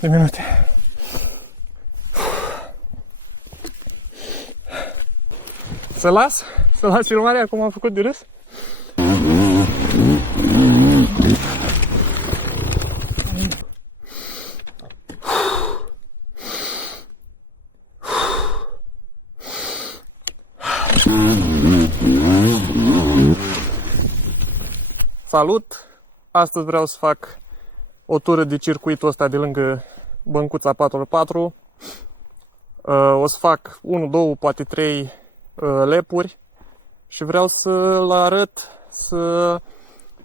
de minute. Să las filmarea cum am făcut de râs? Salut! Astăzi vreau să fac o tură de circuitul ăsta de lângă băncuța 4x4. O să fac 1, 2, poate 3 lepuri și vreau să-l arăt, să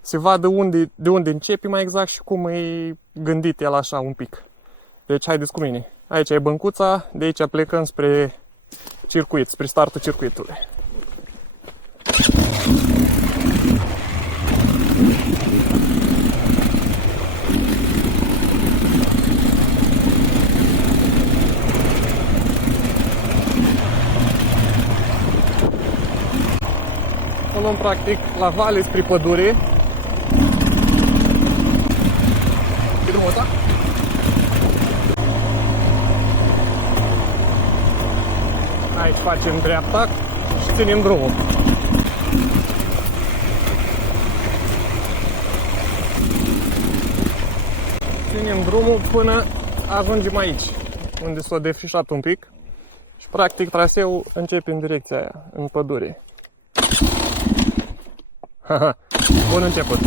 se vadă de unde începe mai exact și cum e gândit el așa un pic. Deci haideți cu mine. Aici e băncuța, de aici plecăm spre circuit, spre startul circuitului. O luăm practic la vale spre pădure. E drumul ăsta? Aici facem dreapta și ținem drumul. Ținem drumul până ajungem aici, unde s-a defrișat un pic. Și practic traseul începe în direcția aia, în pădure. Haha, bun început.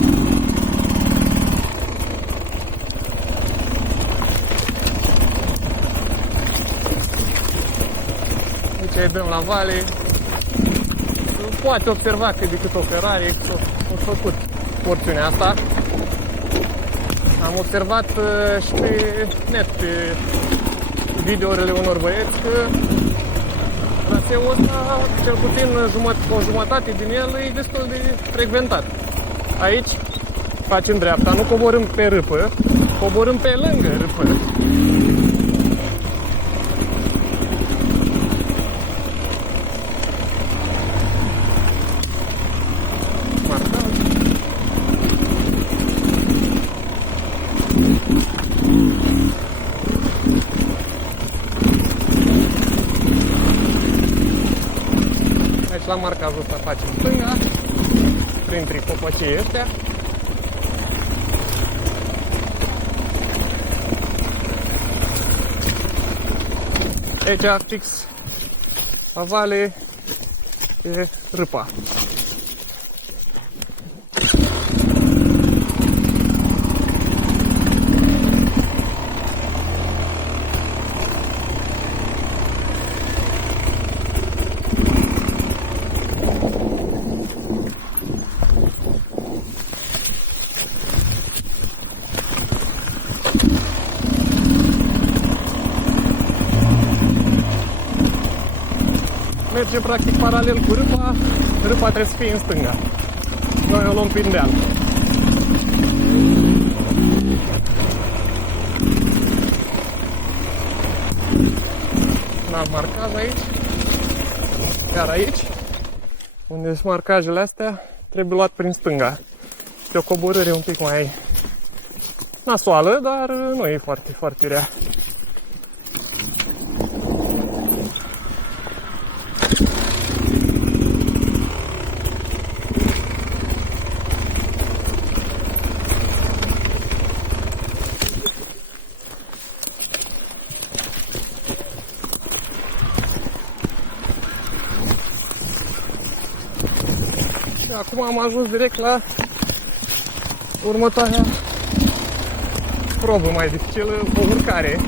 Aici dăm la vale. Poate observa cât de cât o cărare, au făcut porțiunea asta. Am observat și pe net, pe videourile unor băieți, că traseul ăsta, cel puțin o jumătate din el, e destul de frecventat. Aici facem dreapta, nu coborâm pe râpă, coborâm pe lângă râpă. La marcajul ăsta facem stânga, printre copacii ăștia. Aici fix la vale e râpa. Mergem practic paralel cu râpa, râpa trebuie să fie în stânga. Noi o luăm prin deal. La marcaj aici, iar aici, unde sunt marcajele astea, trebuie luat prin stânga. Este o coborâre un pic mai nasoală, dar nu e foarte, foarte rea. Acum am ajuns direct la următoarea probă mai dificilă, o urcare.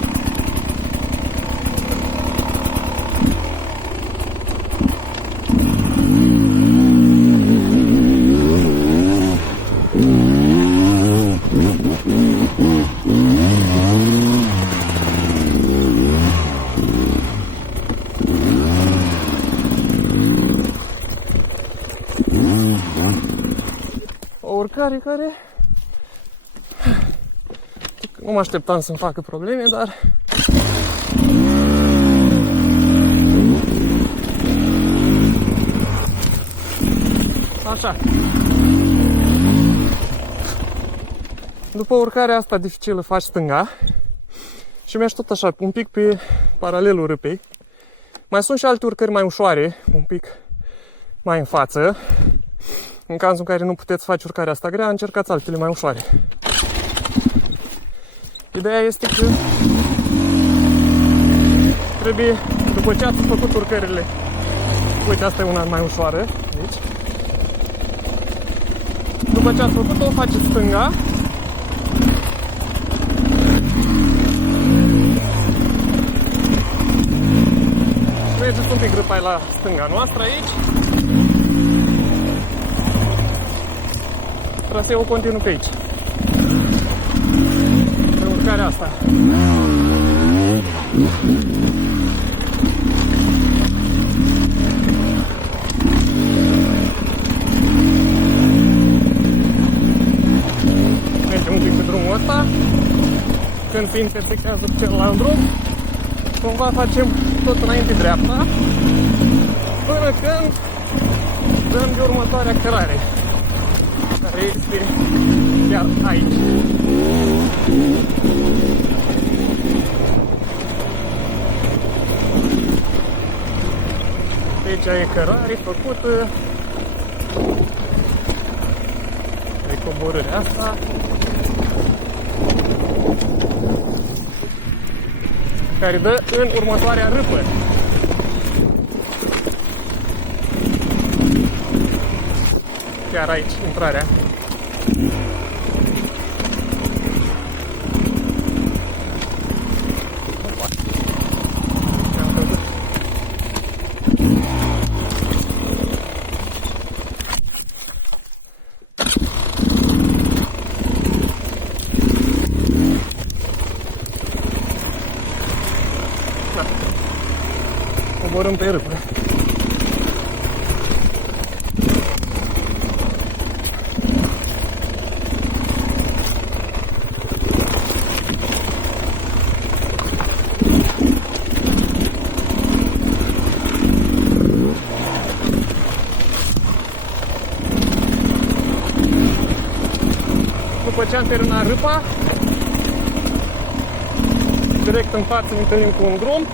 O urcare care nu mă așteptam să-mi facă probleme, dar așa. După urcarea asta dificilă faci stânga Și mergi tot așa, un pic pe paralelul râpei. Mai sunt și alte urcări mai ușoare, un pic mai în față. În cazul în care nu puteți face urcarea asta grea, încercați altele mai ușoare. Ideea este că trebuie, după ce ați făcut urcările, uite, asta e una mai ușoară, aici. După ce ați făcut-o, faceți stânga. Mergeți un pic râpai la stânga noastră aici. Traseul continuă pe aici. Pe urcarea asta. Mergem un pic pe drumul ăsta. Când se intersectează cu celălalt drum, cumva facem tot înainte dreapta, până când dăm de următoarea cărare, care este chiar aici. Aici e cărare făcută de coborârea asta. Care dă în următoarea râpă. Chiar aici, intrarea. Coborâm pe râpă. După ce am terminat râpa, direct în față ne întâlnim cu un drum.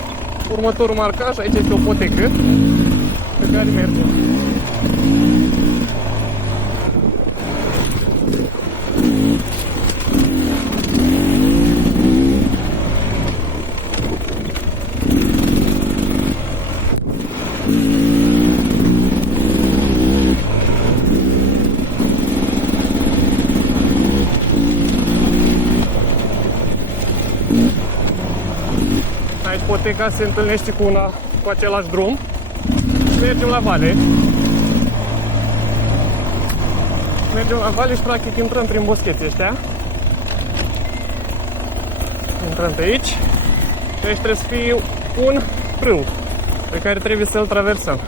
Următorul marcaj, aici este o potecă pe care mergem. Poteca se întâlnește cu același drum și mergem la vale. Mergem la vale și practic intrăm prin boscheții ăștia. Intrăm pe aici și aici trebuie să fie un râu pe care trebuie să-l traversăm.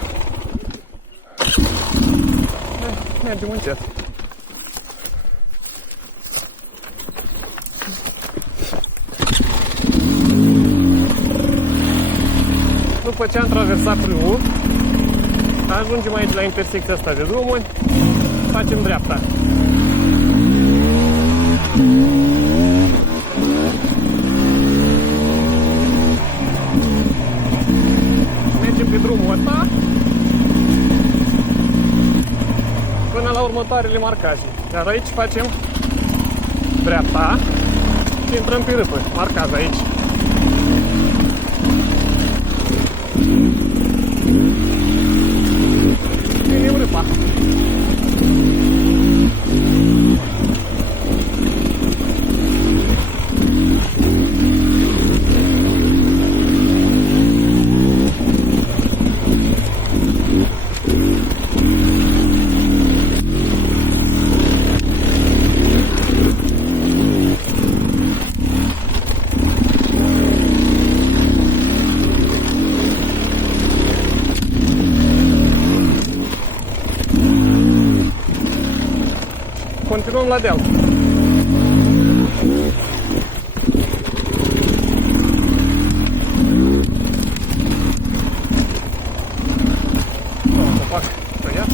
Mergem încet. După ce am traversat râul, ajungem aici la intersecția asta de drumuri, facem dreapta. Mergem pe drumul ăsta până la următoarele marcaje. Iar aici facem dreapta și intrăm pe râpă, marcaj aici. Venim râpa. Continuăm la deal. Fac tăiat.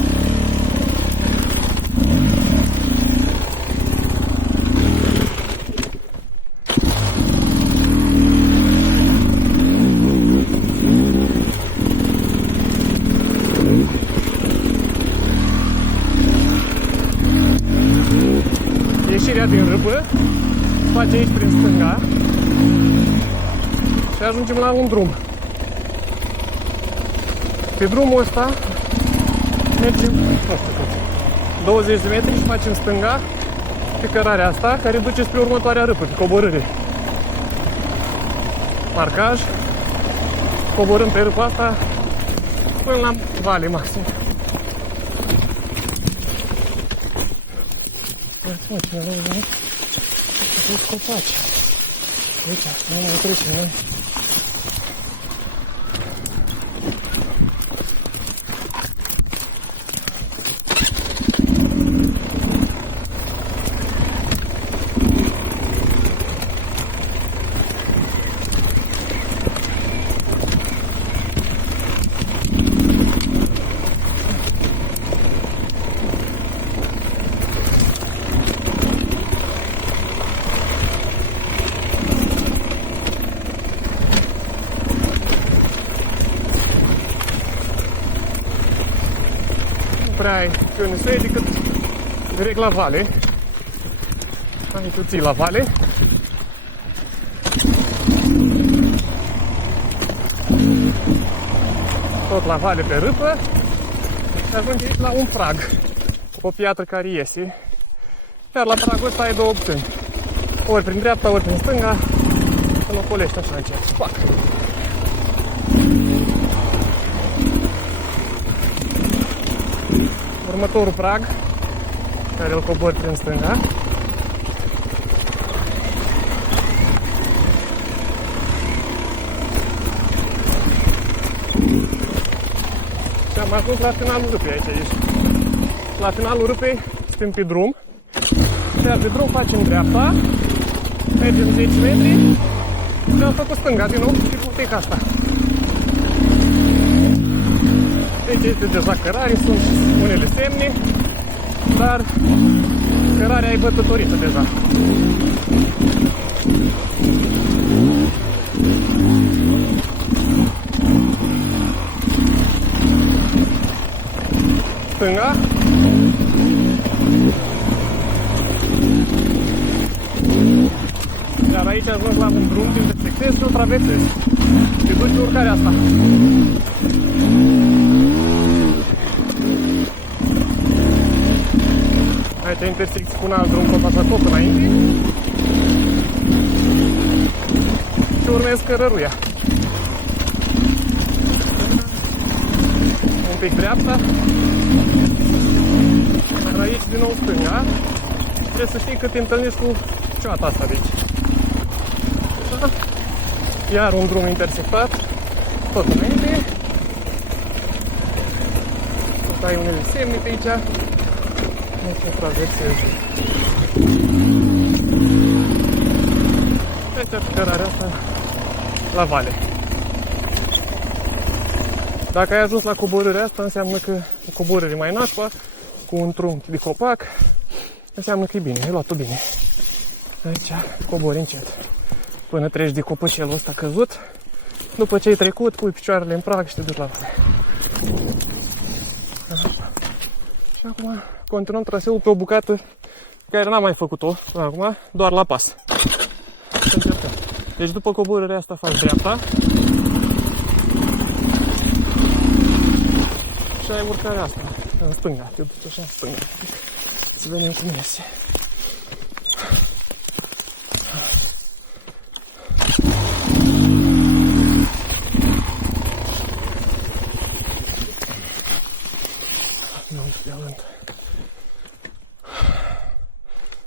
merge aici prin stânga și ajungem la un drum. Pe drumul ăsta mergem, nu știu cât, 20 de metri și facem stânga pe cărarea asta, care duce spre următoarea râpă, pe coborâre. Marcaj, coborâm pe râpa asta până la vale maxim. Uite-mă, cineva a venit și toți copaci. Uite, nu mai trecem noi. Prea ai pe unde să iei decât direct la vale. Hai, tu ții la vale. Tot la vale pe râpă. Și ajungi aici la un prag. O piatră care iese. Iar la pragul ăsta ai două opțiuni. Ori prin dreapta, ori prin stânga. Să-l ocolești așa încet. Spac! Următorul prag, care îl cobori prin stânga. Și am ajuns la finalul râpei aici. La finalul râpei suntem pe drum. Iar pe drum facem dreapta, mergem 10 metri și am făcut stânga din nou pe puteca asta. Aici este deja cărare, sunt unele semne, dar cărarea e bătătorită deja. Stânga. Iar aici ajung la un drum, te intersectezi și o traversezi. Te duci urcarea asta. Aici intersecți cu un alt drum, tot așa, tot înainte. Și urmezi cărăruia. Un pic dreapta. Iar aici din nou stânga. Trebuie să știi că te întâlnești cu ceata asta de aici. Iar un drum intersectat. Tot înainte. Tot ai unele semne pe aici. Aici traversezi. Aici cărarea asta la vale. Dacă ai ajuns la coborârea asta, înseamnă că o coborâre mai nașpa, cu un trunchi de copac, înseamnă că e bine, ai luat-o bine. Aici cobori încet. Până treci de copăcelul ăsta căzut, după ce ai trecut, pui picioarele în prag și te duci la vale. Și acum continuăm traseul pe o bucată pe care n-am mai făcut-o acum, doar la pas. Deci după coborârea asta faci dreapta și ai urcarea asta, în stânga, te duci așa în stânga. Să vedem cum iese.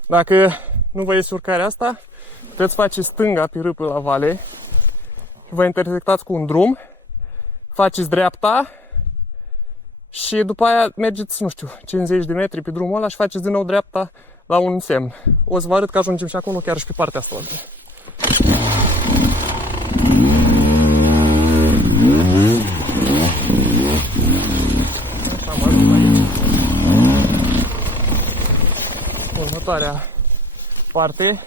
Dacă nu vă iese urcarea asta, puteți face stânga pe râpă la vale și vă intersectați cu un drum, faceți dreapta și după aia mergeți, nu știu, 50 de metri pe drumul ăla și faceți din nou dreapta la un semn. O să vă arăt că ajungem și acolo, chiar și pe partea asta. Așa, am ajuns aici. Următoarea parte.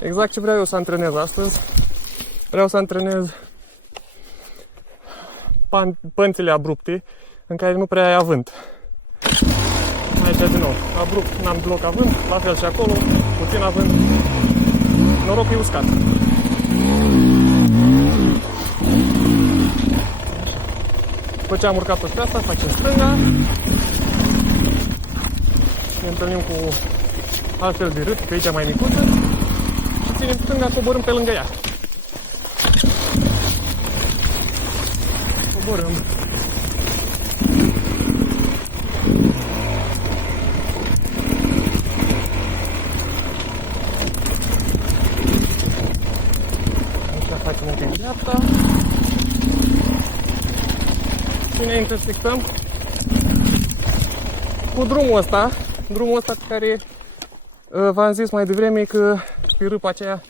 Exact ce vreau eu să antrenez astăzi. Vreau să antrenez pânțile abrupte în care nu prea ai avânt. Aici din nou, abrupt, n-am bloc avânt, la fel și acolo, puțin avânt. Noroc că e uscat. După ce am urcat pe asta, facem stânga. Ne întâlnim cu altfel de rât, pe aici mai micuță. Și ținem stânga, coborâm pe lângă ea. Coborâm. Aici facem un pic în dreapta. Și ne intersectăm cu drumul ăsta pe care v-am zis mai devreme că pe râpa aceea,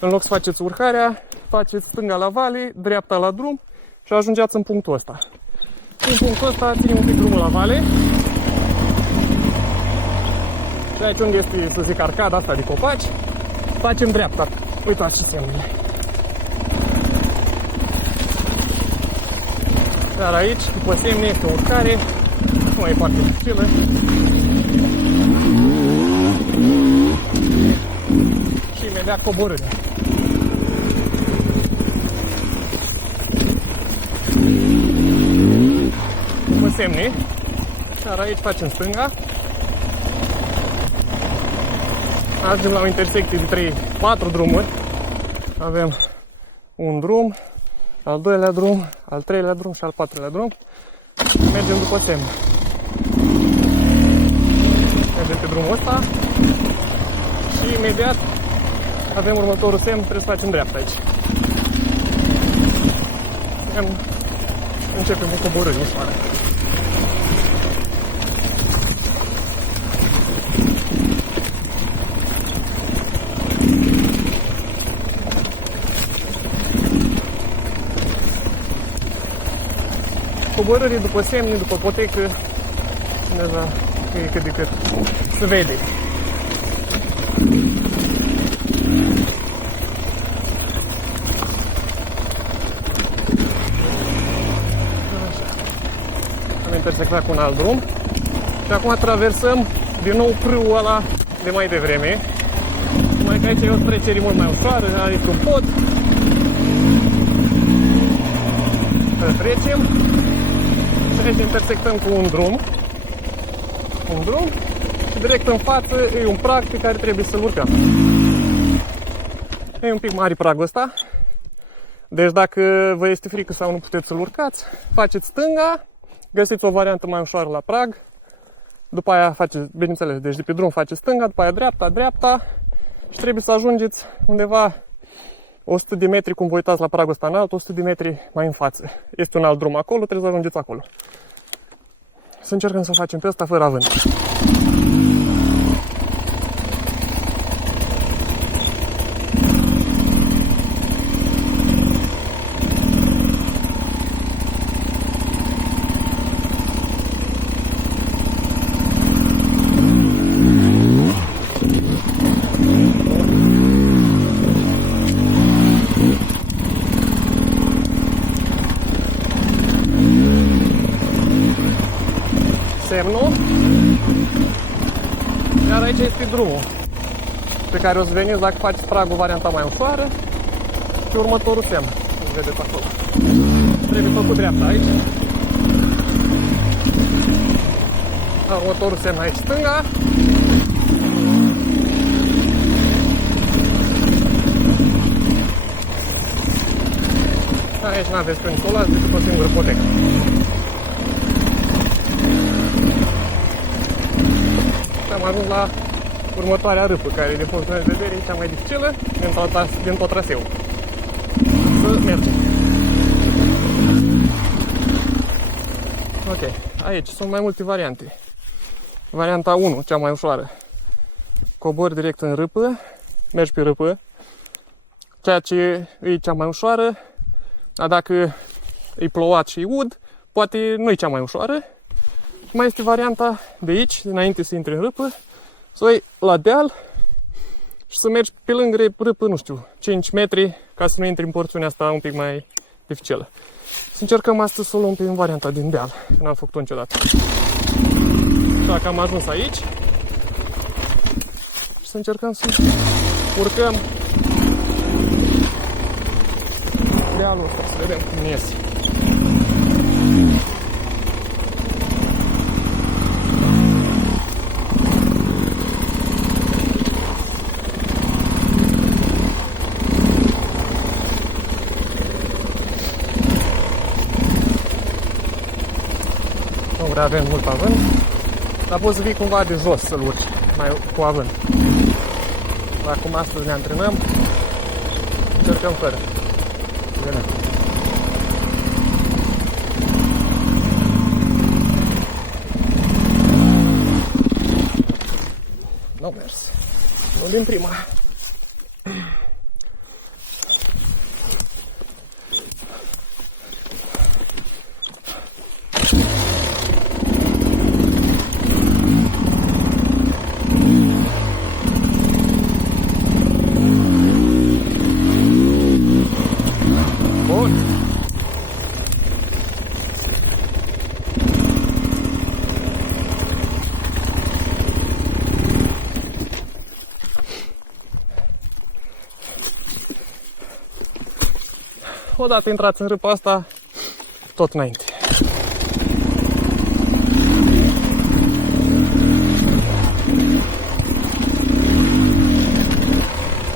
în loc să faceți urcarea, faceți stânga la vale, dreapta la drum și ajungeați în punctul ăsta. În punctul ăsta ținem un pic drumul la vale. Și aici unde este, să zic, arcada asta de copaci, facem dreapta. Uitați ce semnele. Dar aici, după semne, este o urcare, nu mai e foarte dificilă. Și imediat coborâre. După semne, dar aici facem stânga. Ajungem la o intersecție de 4 drumuri. Avem un drum, al doilea drum, al treilea drum și al patrulea drum. Mergem după semne. Mergem pe drumul ăsta și imediat avem următorul semn, trebuie să facem dreapta aici. Începem cu coborâri ușoară. Coborârii după semne, după potecă, deja e cât de cât se vede. Am intersectat cu un alt drum și acum traversăm din nou frâul ăla de mai devreme. Numai că aici e o trecere mult mai ușoară, adică un pod. Trecem și aici intersectăm cu un drum și direct în față e un prag pe care trebuie să-l urcăm. E un pic mare pragul ăsta, deci dacă vă este frică sau nu puteți să-l urcați, faceți stânga, găsiți o variantă mai ușoară la prag, după aia faceți, bineînțeles, deci de pe drum faceți stânga, după aia dreapta și trebuie să ajungeți undeva 100 de metri, cum vă uitați la pragul ăsta înalt, 100 de metri mai în față. Este un alt drum acolo, trebuie să ajungeți acolo. Să încercăm să facem pe ăsta fără avânt. Semnul, iar aici este drumul pe care o să veniți dacă faceți pragul varianta mai ușoară și următorul semn, îl vedeți acolo. Trebuie făcut dreapta aici, următorul semn aici stânga. Aici nu aveți când colați decât o singură potecă. Am ajuns la următoarea râpă, care din punctul meu de vedere e cea mai dificilă din tot traseul. Să mergem. Ok, aici sunt mai multe variante. Varianta 1, cea mai ușoară. Cobori direct în râpă, mergi pe râpă, ceea ce e cea mai ușoară, dar dacă e plouat și e ud, poate nu e cea mai ușoară. Mai este varianta de aici, înainte să intri în râpă, să o iei la deal și să mergi pe lângă râpă, nu știu, 5 metri, ca să nu intri în porțiunea asta un pic mai dificilă. Să încercăm astăzi să o luăm pe varianta din deal, că n-am făcut-o niciodată. Așa că am ajuns aici și să încercăm să urcăm dealul ăsta, să vedem cum iese. Nu prea avem mult avânt, dar poți să vii cumva de jos să-l urci mai cu avânt. Dar cum astăzi ne antrenăm, încercăm fără. Vedem. Nu mers. Nu din prima. Odată intrați în râpa asta, tot înainte.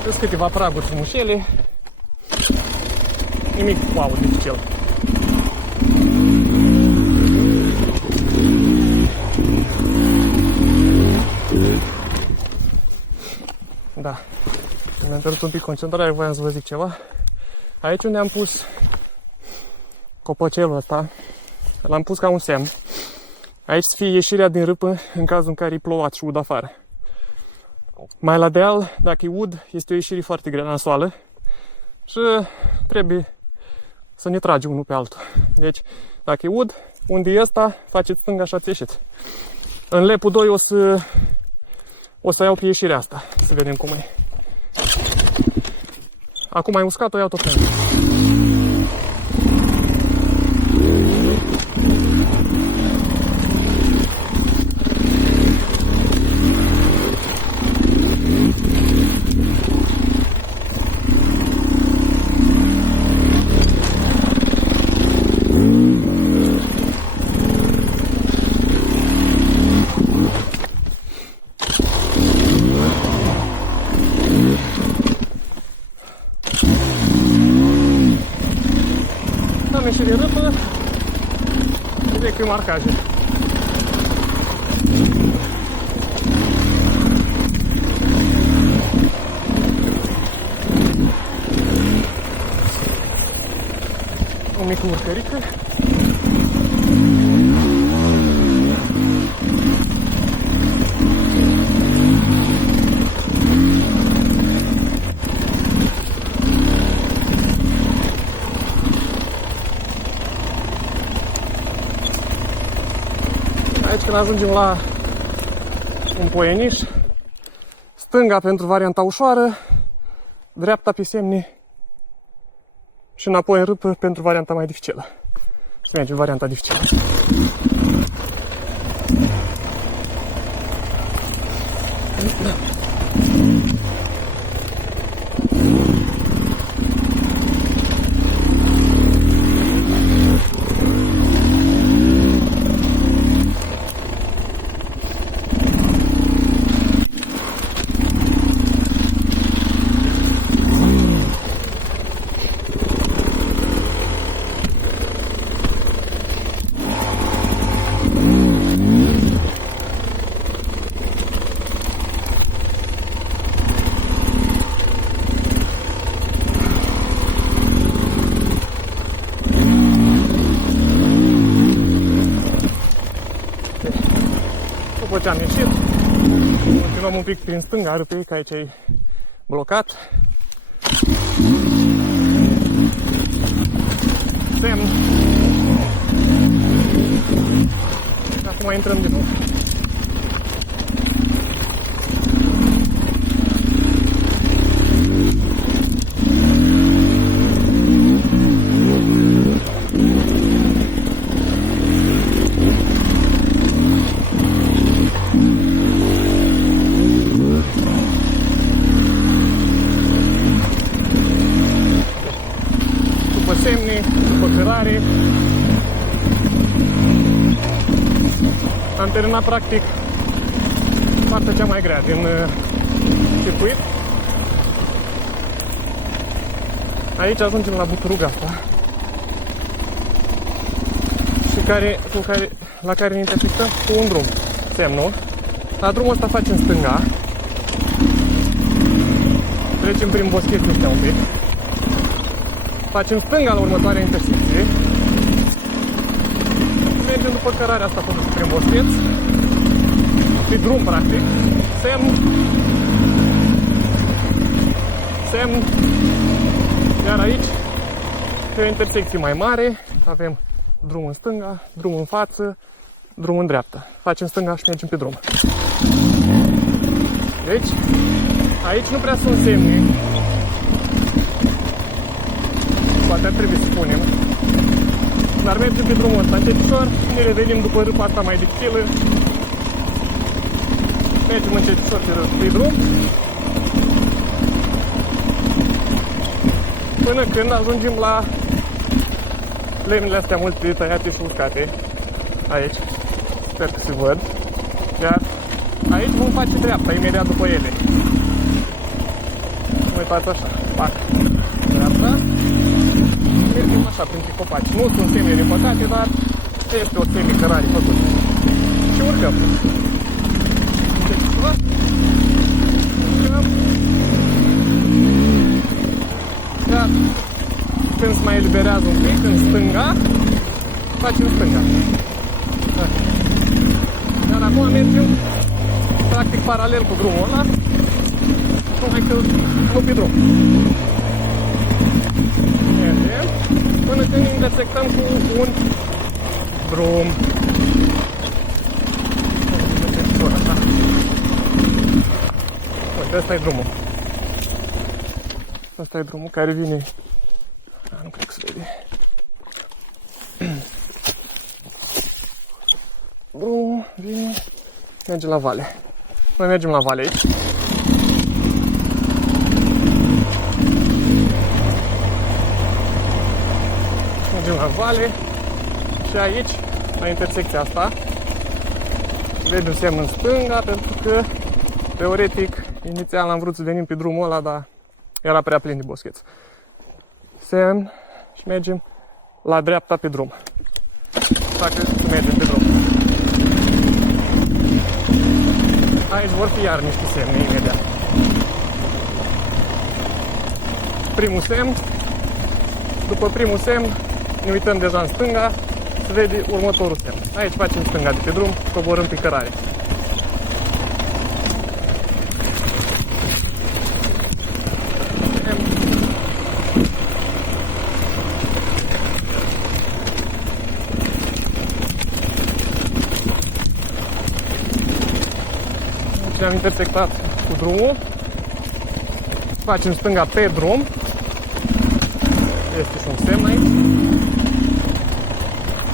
Sunt câteva praguri frumușele. Nimic wow, dificil. Da. Mi-am pierdut un pic concentrarea, voiam să vă zic ceva. Aici unde am pus copocelul ăsta, l-am pus ca un semn. Aici să fie ieșirea din râpă în cazul în care e plouat și ud afară. Mai la deal, dacă e ud, este o ieșire foarte grea nasoală și trebuie să ne trage unul pe altul. Deci, dacă e ud, unde e ăsta, faceți stânga și ați ieșit. În lepul 2 o să iau pe ieșirea asta, să vedem cum e. Acum ai uscat, o iau tot pentru. Și de râpă, de că marcaje. O mică urcărică. Aici când ajungem la un poieniș, stânga pentru varianta ușoară, dreapta pe semne și înapoi în râpă pentru varianta mai dificilă. Și mergem varianta dificilă. După ce am ieșit, continuăm un pic prin stânga râpei, că aici e blocat. Semn. Acum intrăm din nou. semne, după cărare. Am terminat practic partea cea mai grea din circuit. Aici ajungem la buturuga asta și la care ne intersectăm cu un drum, semnul. La drumul ăsta facem stânga, trecem prin boscheții ăștia un pic, facem stânga la următoarea intersecție, mergem după cărarea asta prin boscheți, pe drum practic, semn, iar aici, pe o intersecție mai mare, avem drum în stânga, drum în față, drum în dreapta. Facem stânga și mergem pe drum. Deci, aici nu prea sunt semne. Poate ar trebui să spunem. Dar mergem pe drumul ăsta încetișor, ne revenim după râpa asta mai dificilă. Mergem încetișor pe drum. Până când ajungem la lemnele astea multe tăiate și uscate. Aici. Sper că se văd. Iar aici vom face dreapta, imediat după ele. Uitați așa. Pac. Dreapta. Mergem așa printre copaci. Nu sunt semne de păcate, dar este o semicărare făcută. Și urcăm. Deci, urcăm. Iar când se mai eliberează un pic, în stânga, facem stânga. Iar acum mergem practic paralel cu drumul ăla, numai că nu pe drum. Mergem până când ne intersectăm cu un drum. Așa. Uite, ăsta e drumul. Asta e drumul care vine. Nu cred că se vede. Drumul vine. Merge la vale. Noi mergem la vale aici. Mergem la vale. Și aici, la intersecția asta, vedem semn în stânga, pentru că, teoretic, inițial am vrut să venim pe drumul ăla, dar era prea plin de boscheți. Semn și mergem la dreapta pe drum. Dacă mergem pe drum. Aici vor fi iar niște semne imediat. Primul semn. După primul semn ne uităm deja în stânga. Se vede următorul semn. Aici facem stânga de pe drum, coborâm pe cărare. Ne-am intersectat cu drumul, facem stânga pe drum, este și un semn aici,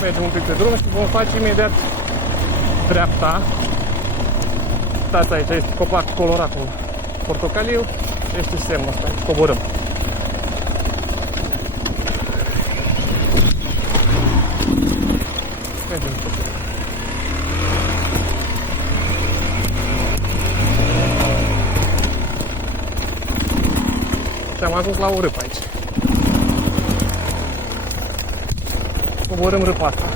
mergem un pic pe drum și vom face imediat dreapta. Uitați aici, este copac colorat cu portocaliu, este semnul ăsta aici, coborâm. Mergem pe drum. Și am ajuns la o râpă aici. Coborâm râpa asta.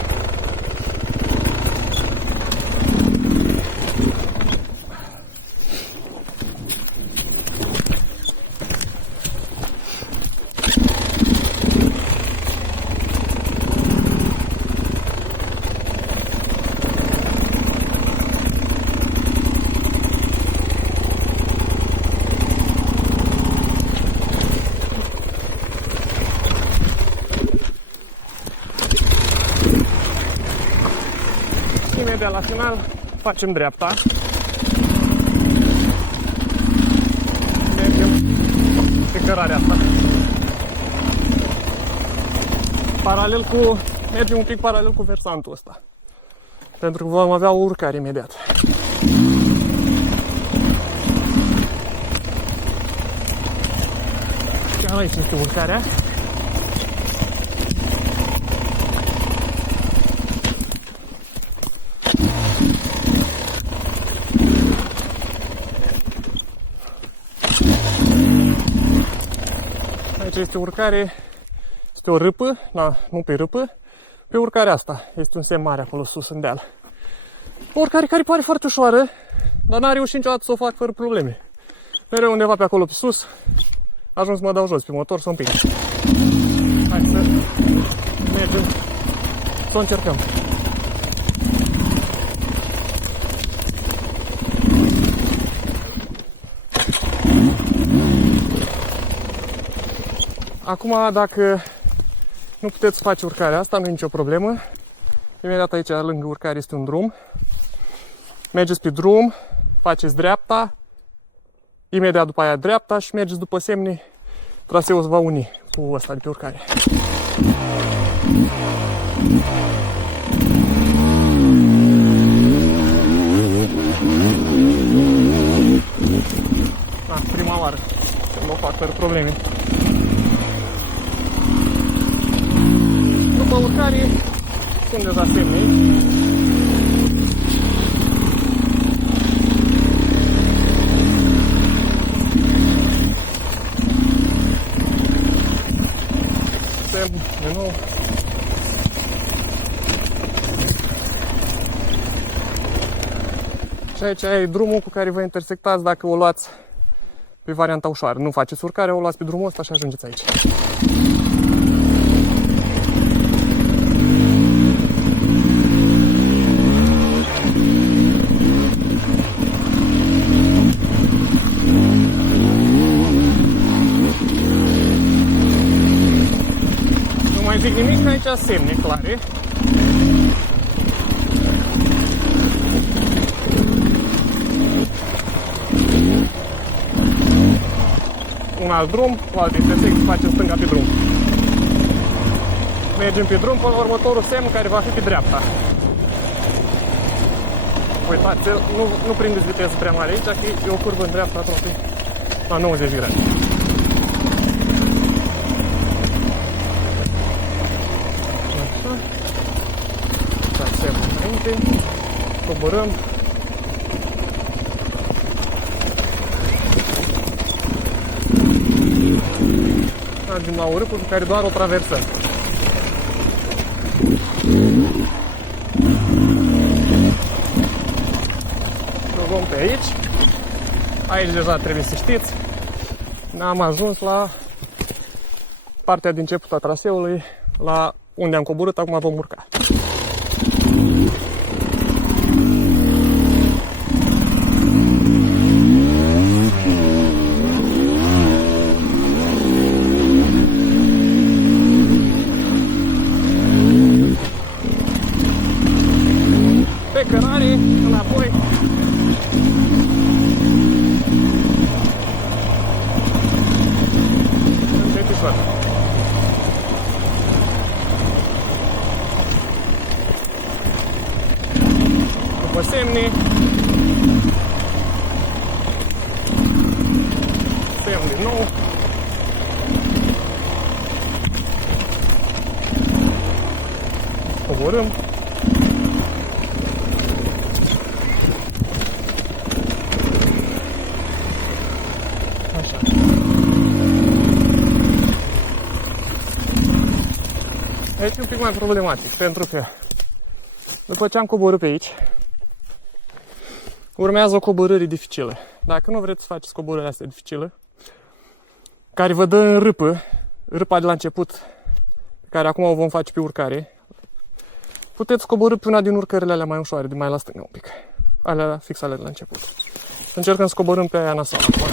Imediat la final facem dreapta. Mergem pe cărarea asta. Mergem un pic paralel cu versantul ăsta. Pentru că vom avea o urcare imediat. Chiar aici este urcarea. este o urcare, este o râpă, nu pe râpă, pe urcarea asta. Este un semn mare acolo sus în deal. O urcare care pare foarte ușoară, dar n-am reușit niciodată să o fac fără probleme. Mereu undeva pe acolo pe sus, ajung să mă dau jos pe motor să o împing. Hai să mergem, să o încercăm. Acum, dacă nu puteți face urcarea asta, nu e nicio problemă. Imediat aici, lângă urcare, este un drum. Mergeți pe drum, faceți dreapta, imediat după aia dreapta și mergeți după semne. Traseul se va uni cu ăsta de pe urcare. Prima oară, să nu o fac fără probleme. După urcare, sunt deja semne. Semn, de nou. Și aici e drumul cu care vă intersectați dacă o luați pe varianta ușoară. Nu faceți urcare, o luați pe drumul ăsta și ajungeți aici. Nu mai zic nimic, că aici semne clare. Un alt drum, o altă intersecție, facem stânga pe drum. Mergem pe drum până la următorul semn care va fi pe dreapta. Uitați, nu prindeți viteză prea mare aici, că e o curbă în dreapta aproape la 90 grade. Așa. Dați semnul înainte, coborâm. Mergem la o râpă pe care doar o traversăm. O luăm pe aici. Aici deja trebuie să știți. Am ajuns la partea din început a traseului, la unde am coborât, acum vom urca. Pe cărare, înapoi. Încetișor. După semne. Semn din nou. Coborâm. Așa. Aici e un pic mai problematic, pentru că după ce am coborât pe aici, urmează o coborâre dificilă. Dacă nu vreți să faceți coborârea asta dificilă, care vă dă în râpă, râpa de la început, pe care acum o vom face pe urcare, puteți coborî pe una din urcările alea mai ușoare, de mai la stânga un pic. Alea fix alea de la început. Să încercăm să coborâm pe aia nasoală acum.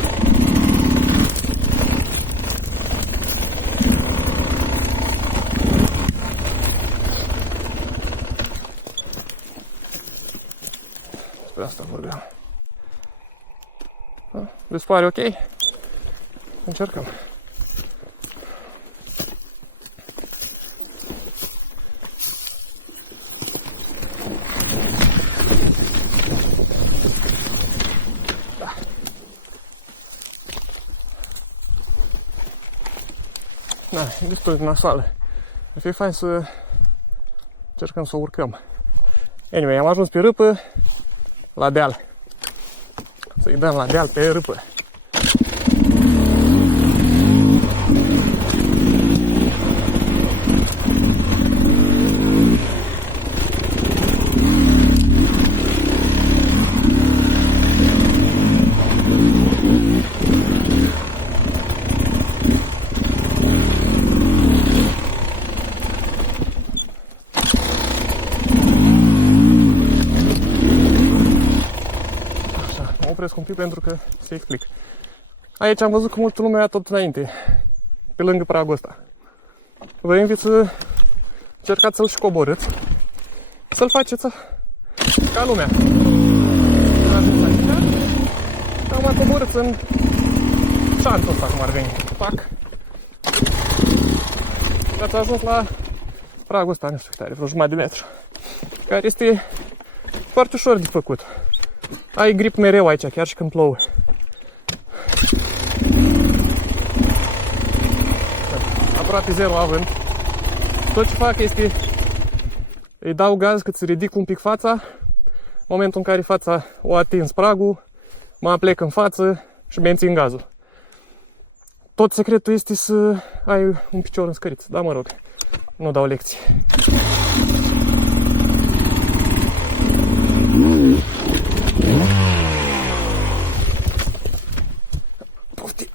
Despre asta vorbeam. Vezi, pare ok? Încercăm. Da. Da, e destul de nasoală. Ar fi fain să încercăm să o urcăm. Anyway, am ajuns pe râpă, la deal. Să-i dăm la deal pe râpă. opresc un pic pentru că se explic. Aici am văzut că multă lume ia tot înainte, pe lângă pragul ăsta. Vă invit să încercați să-l și coborâți, să-l faceți ca lumea. Acum coborâți în șanțul ăsta, cum ar veni. Pac. Și ați ajuns la pragul ăsta, nu știu cât are, vreo jumătate de metru, care este foarte ușor de făcut. Ai grip mereu aici, chiar și când plouă. Aproape zero avânt. Tot ce fac este îi dau gaz cât să ridic un pic fața. În momentul în care fața o atins pragul, mă aplec în față și mențin gazul. Tot secretul este să ai un picior în scăriță, da, mă rog, nu dau lecții. Poftim.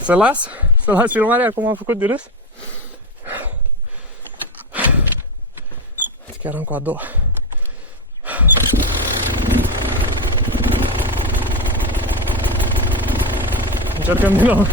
Să las filmarea cum am făcut de râs? Chiar încă a doua. Încercăm din nou.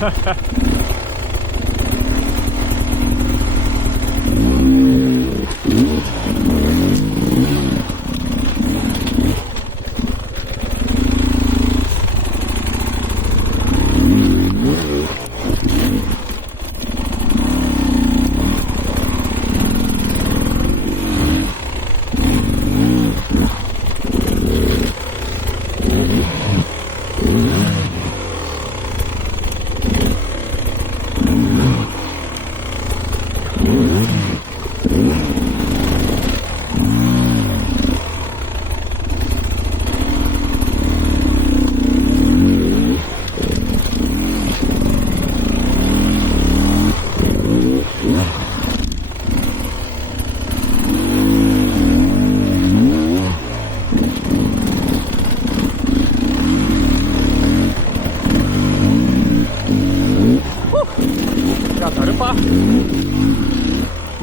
Gata, râpa.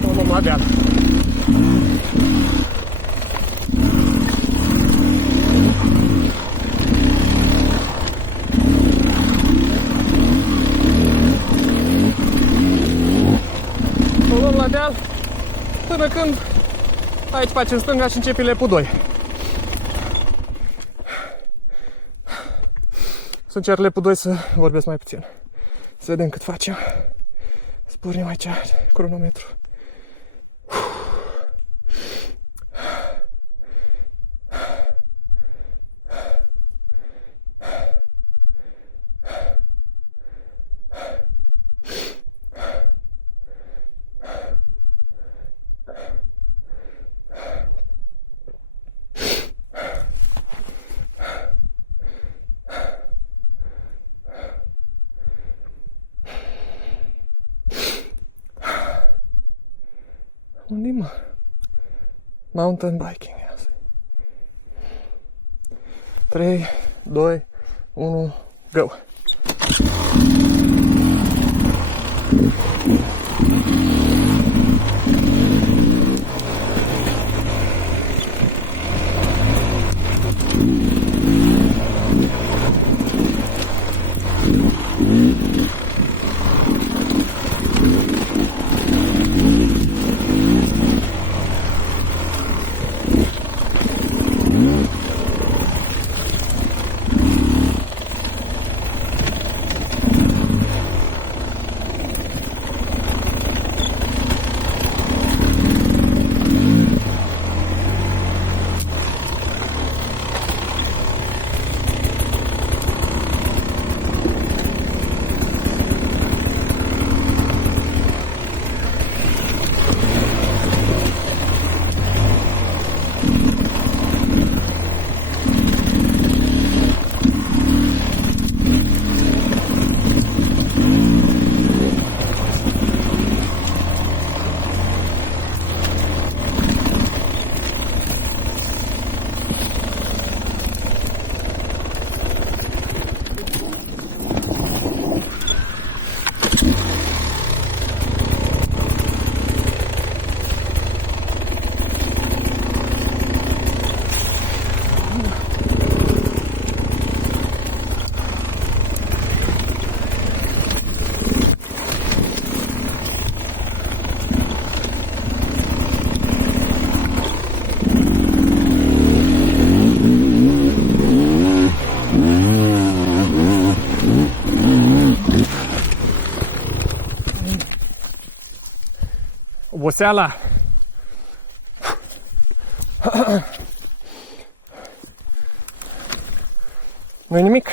O luăm la deal. O luăm la deal până când aici facem stânga și începe lepul 2. Să încerc lepul 2 să vorbesc mai puțin. Să vedem cât facem. Să pornim aici cronometru. Unde mă? Mountain biking. 3, 2, 1, go! oboseala. Nu-i nimic.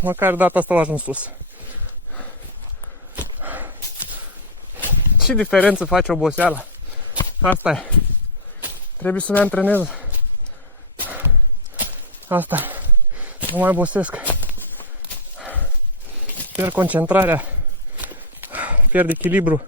Măcar data asta au ajuns sus. Ce diferență face oboseala? Asta e. Trebuie să le antrenez. Asta. Nu mai obosesc. Pierd concentrarea. Pierd echilibru.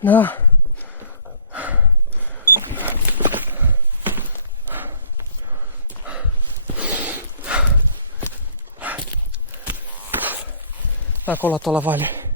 Da. Acolo tot la vale.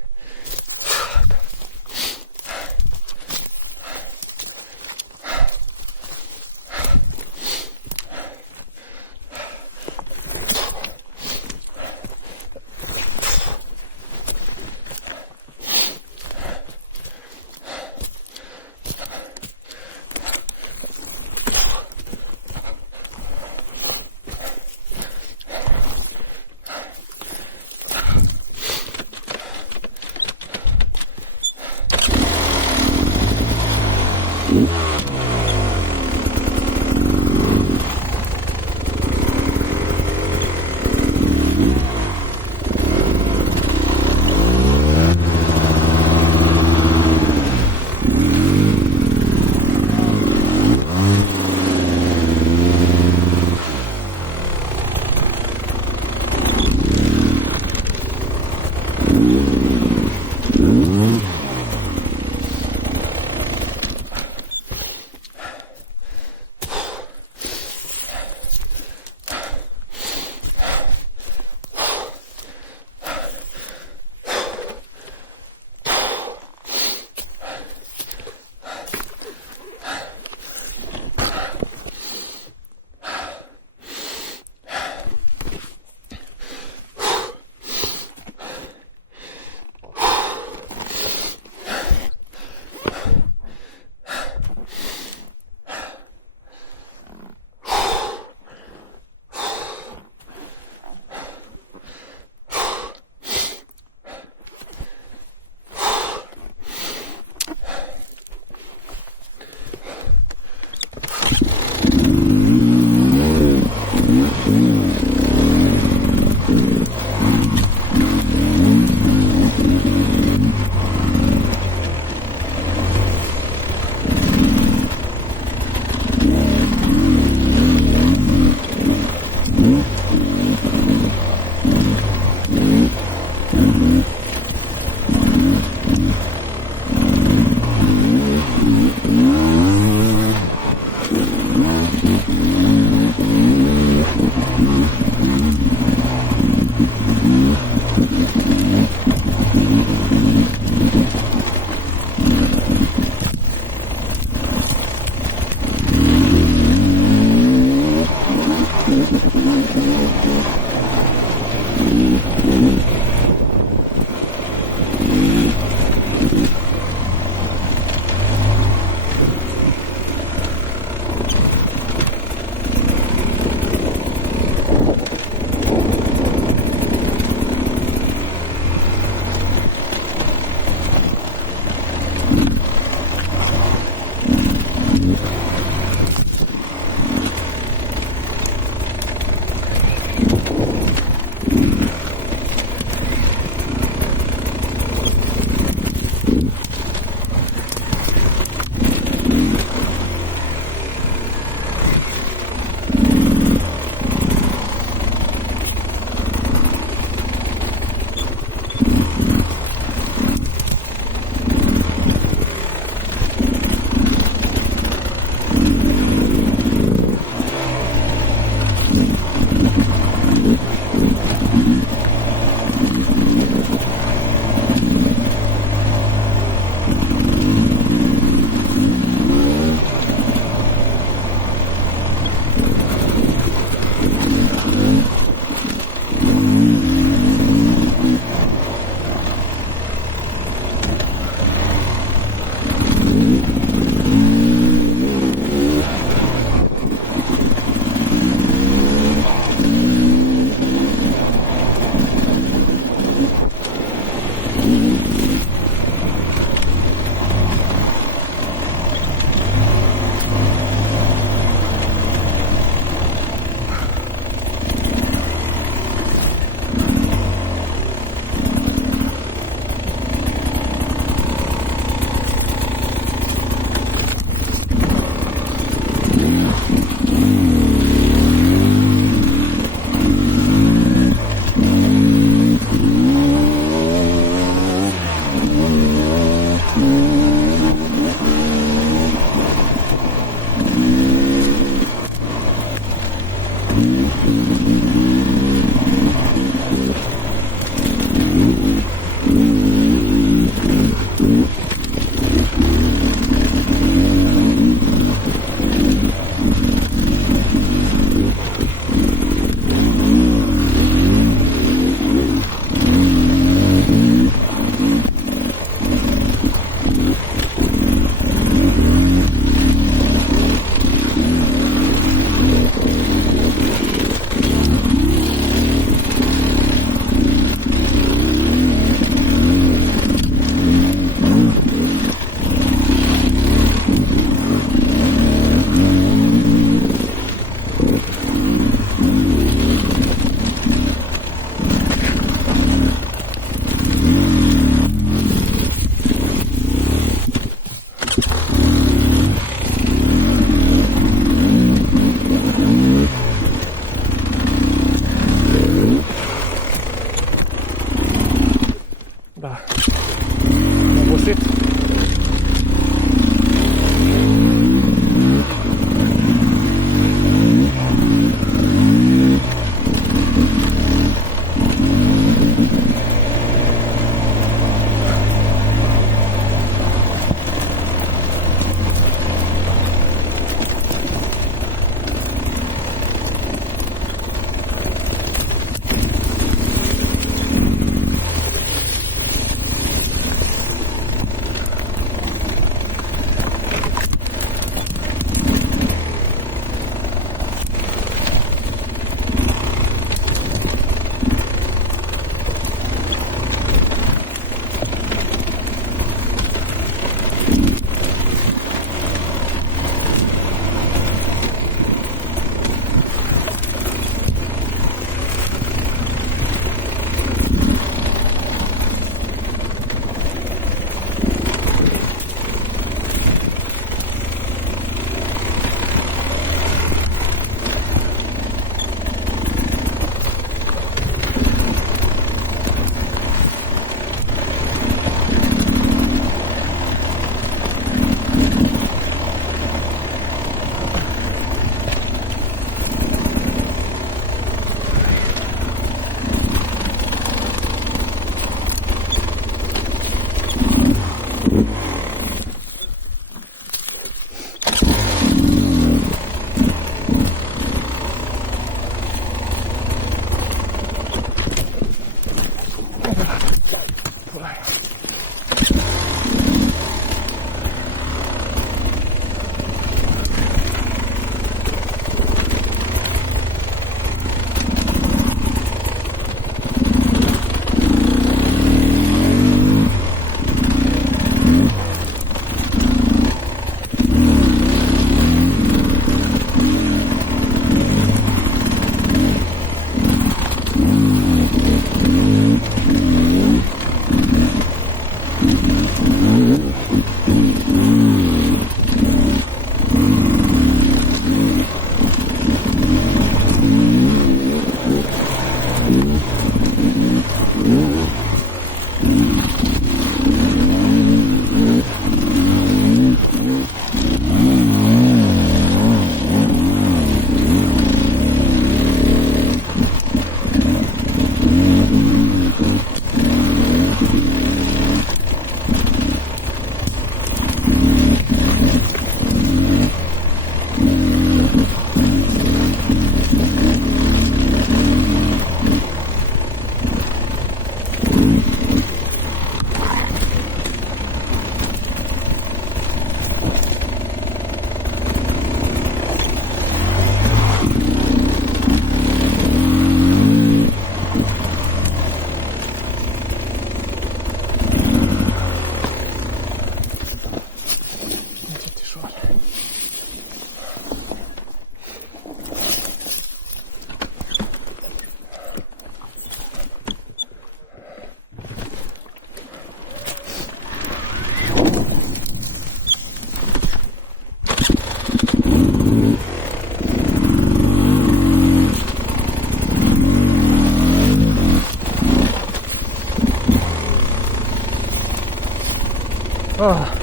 Ah.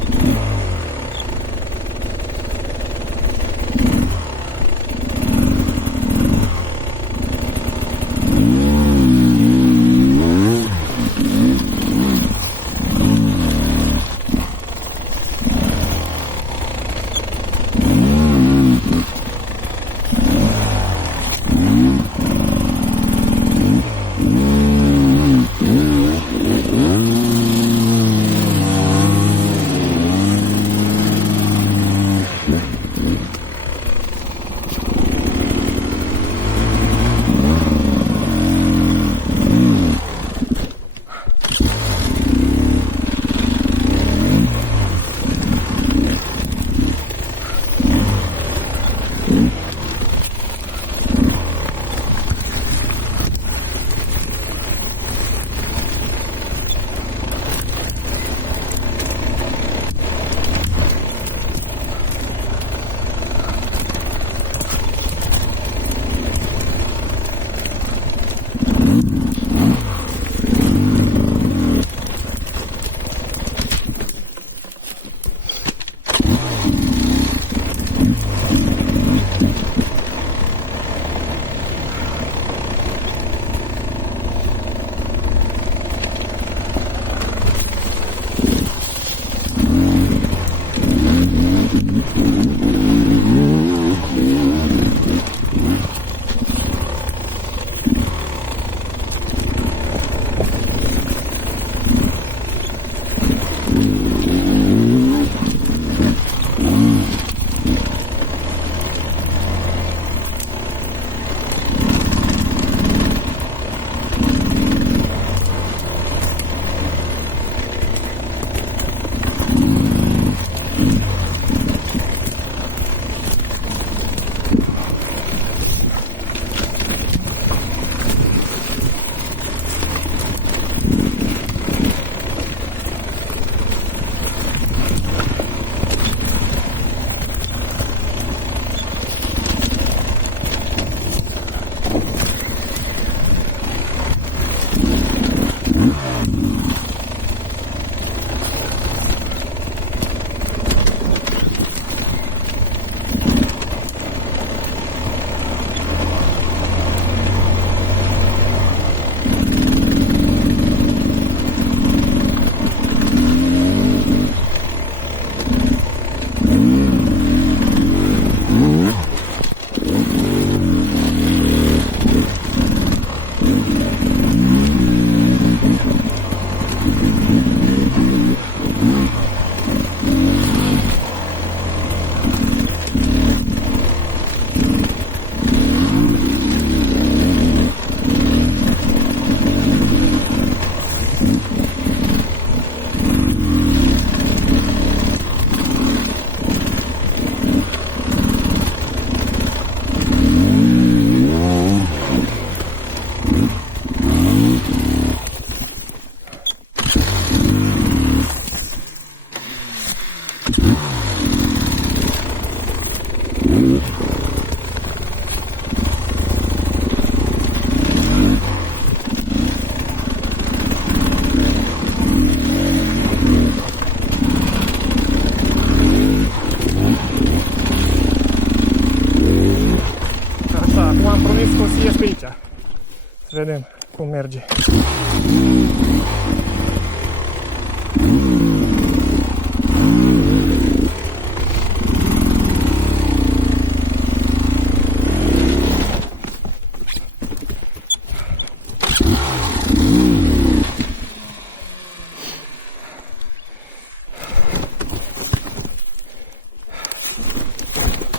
Să vedem cum merge.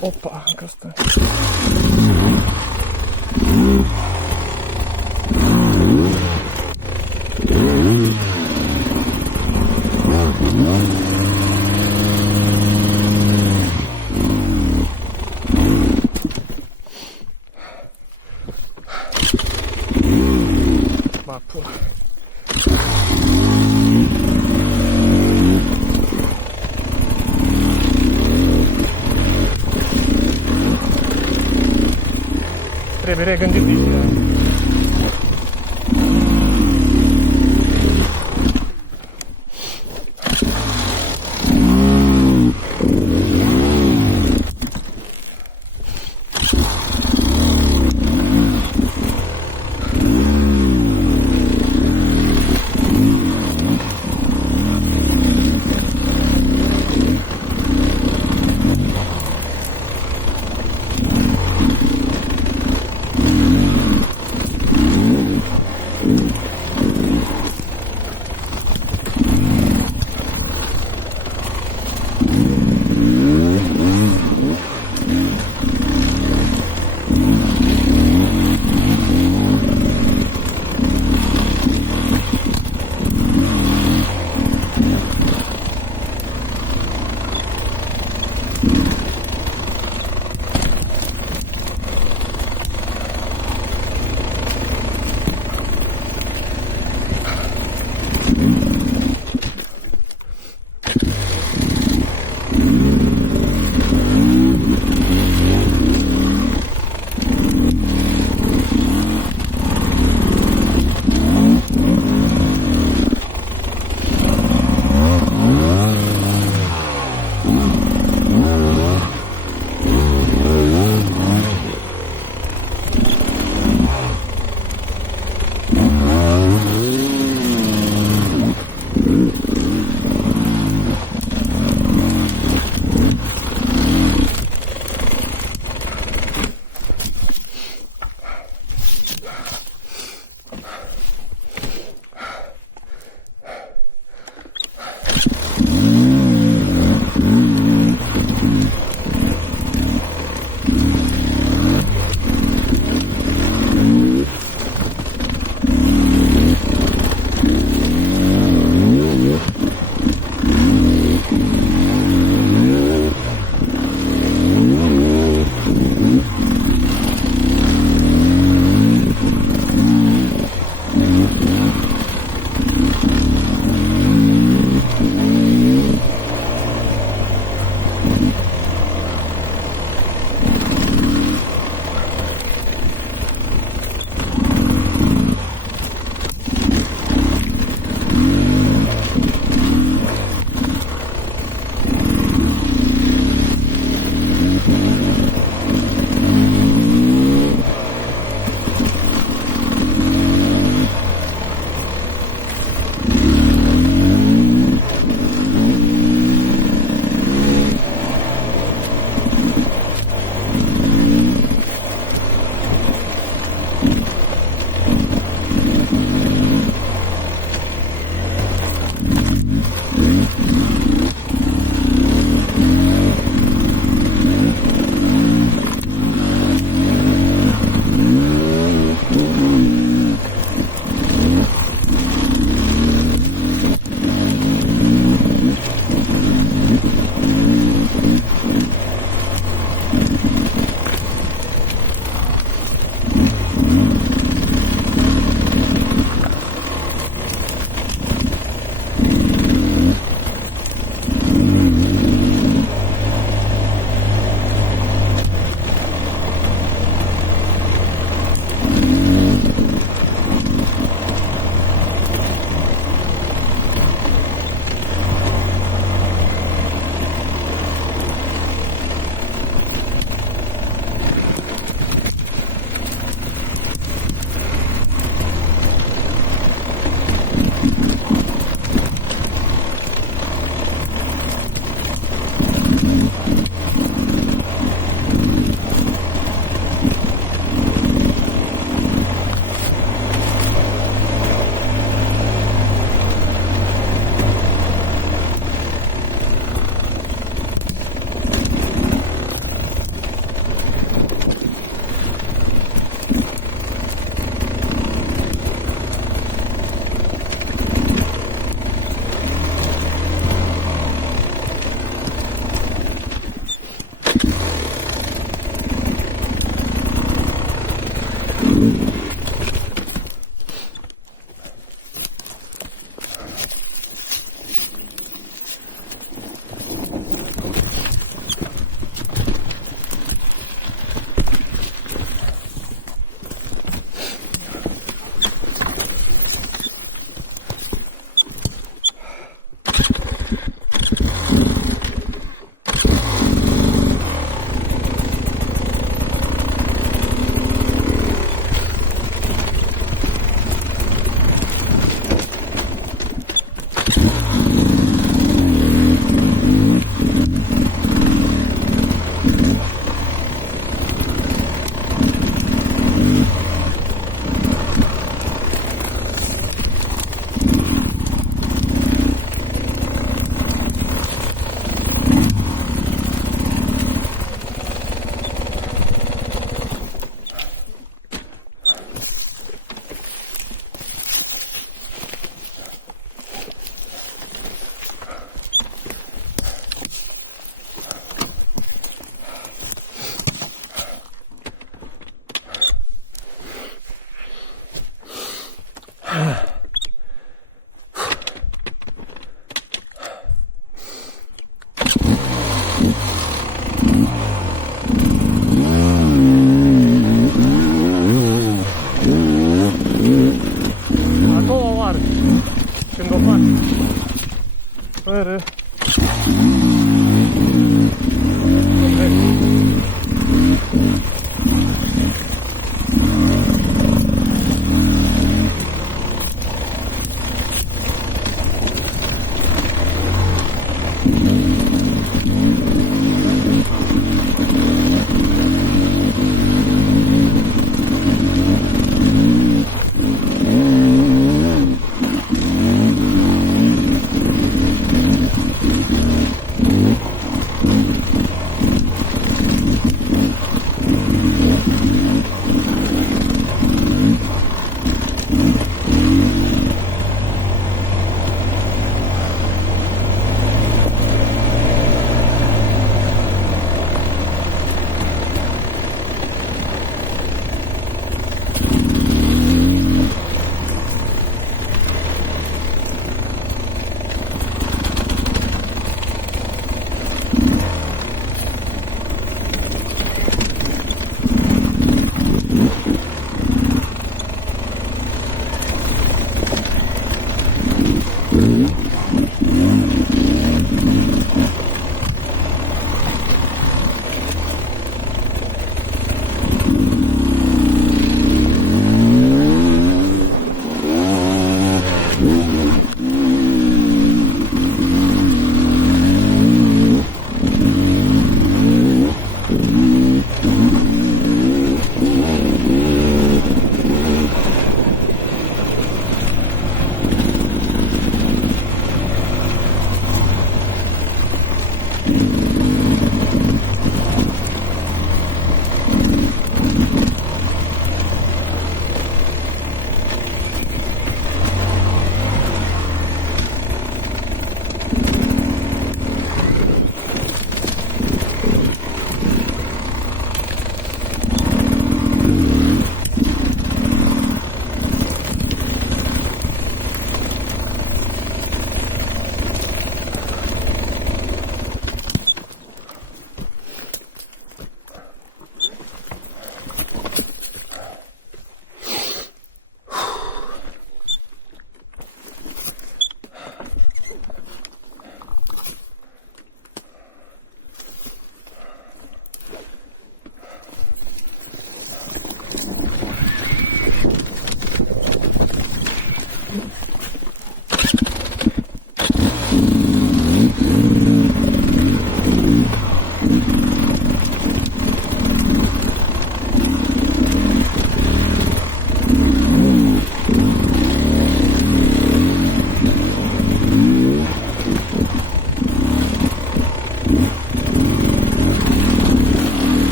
Opa, încă stă. Ba, pula. trebuie regândit ideea.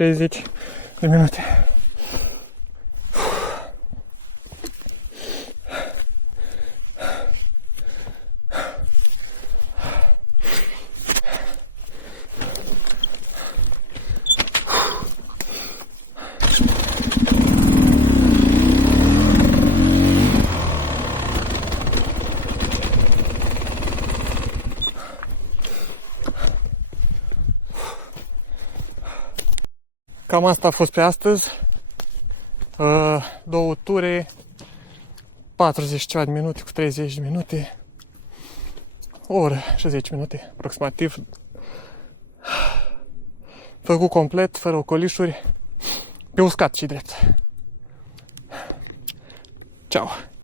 30 de minute. Cam asta a fost pe astăzi. 2 ture, 40 ceva de minute cu 30 de minute. O oră și 10 minute aproximativ. Făcut complet, fără ocolișuri, pe uscat și drept. Ciao!